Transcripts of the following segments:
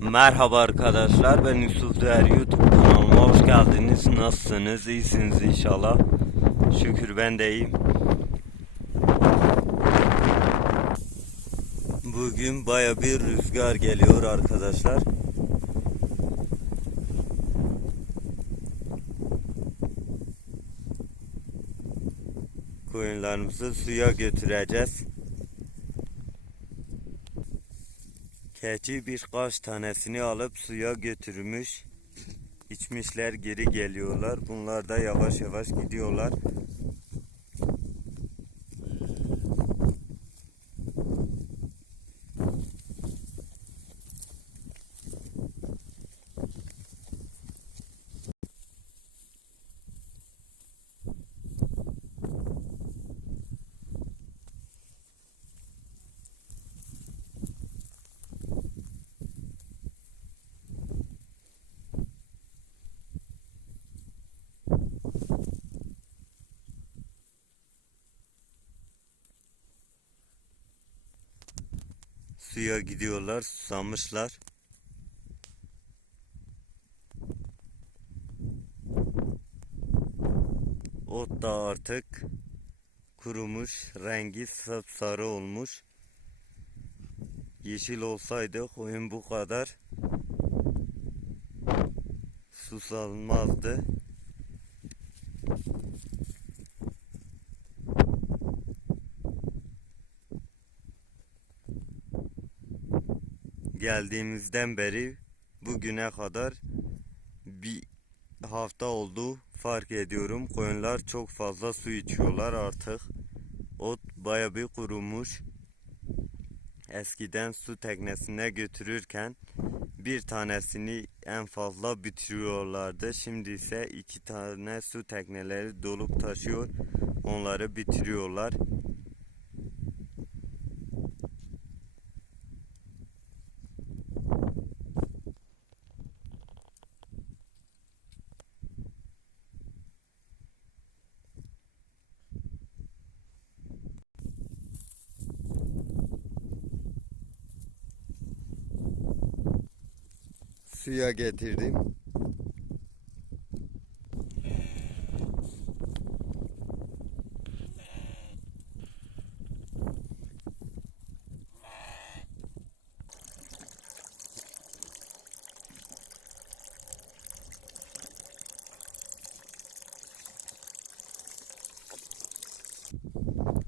Merhaba arkadaşlar ben Yusuf Değer YouTube kanalıma hoş geldiniz. Nasılsınız? İyisiniz inşallah. Şükür ben de iyiyim. Bugün baya bir rüzgar geliyor arkadaşlar. Koyunlarımızı suya götüreceğiz. Keçi birkaç tanesini alıp suya götürmüş. İçmişler geri geliyorlar. Bunlar da yavaş yavaş gidiyorlar. Suya gidiyorlar, susamışlar. Ot da artık kurumuş, rengi sapsarı olmuş. Yeşil olsaydı koyun bu kadar susalmazdı. Geldiğimizden beri bugüne kadar bir hafta oldu fark ediyorum. Koyunlar çok fazla su içiyorlar artık. Ot baya bir kurumuş. Eskiden su teknesine götürürken bir tanesini en fazla bitiriyorlardı. Şimdi ise iki tane su tekneleri dolup taşıyor. Onları bitiriyorlar. Suya getirdim.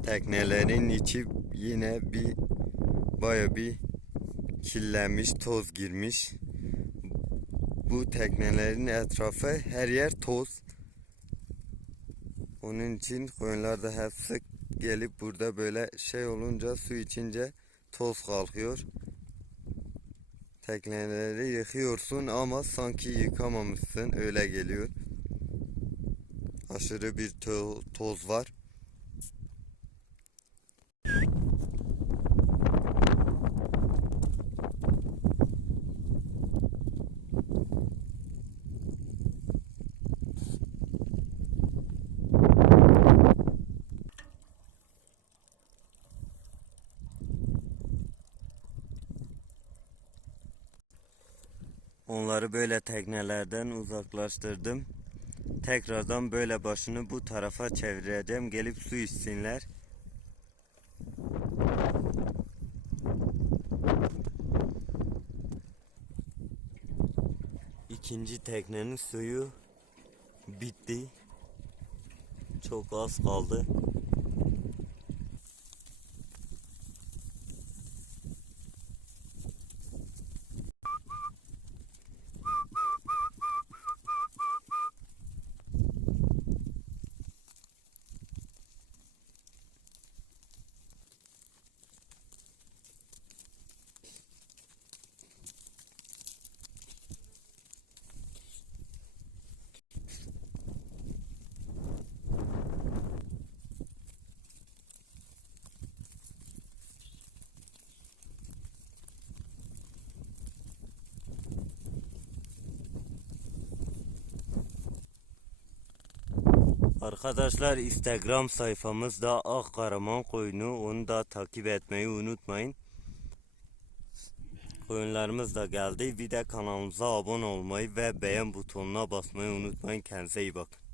Teknelerin içi yine bir baya bir kirlenmiş, toz girmiş. Bu teknelerin etrafı her yer toz. Onun için koyunlar da hepsi gelip burada böyle şey olunca su içince toz kalkıyor. Tekneleri yıkıyorsun ama sanki yıkamamışsın öyle geliyor. Aşırı bir to- toz var. Onları böyle teknelerden uzaklaştırdım. Tekrardan böyle başını bu tarafa çevireceğim. Gelip su içsinler. İkinci teknenin suyu bitti. Çok az kaldı. Arkadaşlar Instagram sayfamızda Ak Karaman Koyunu onu da takip etmeyi unutmayın. Koyunlarımız da geldi. Bir de kanalımıza abone olmayı ve beğen butonuna basmayı unutmayın. Kendinize iyi bakın.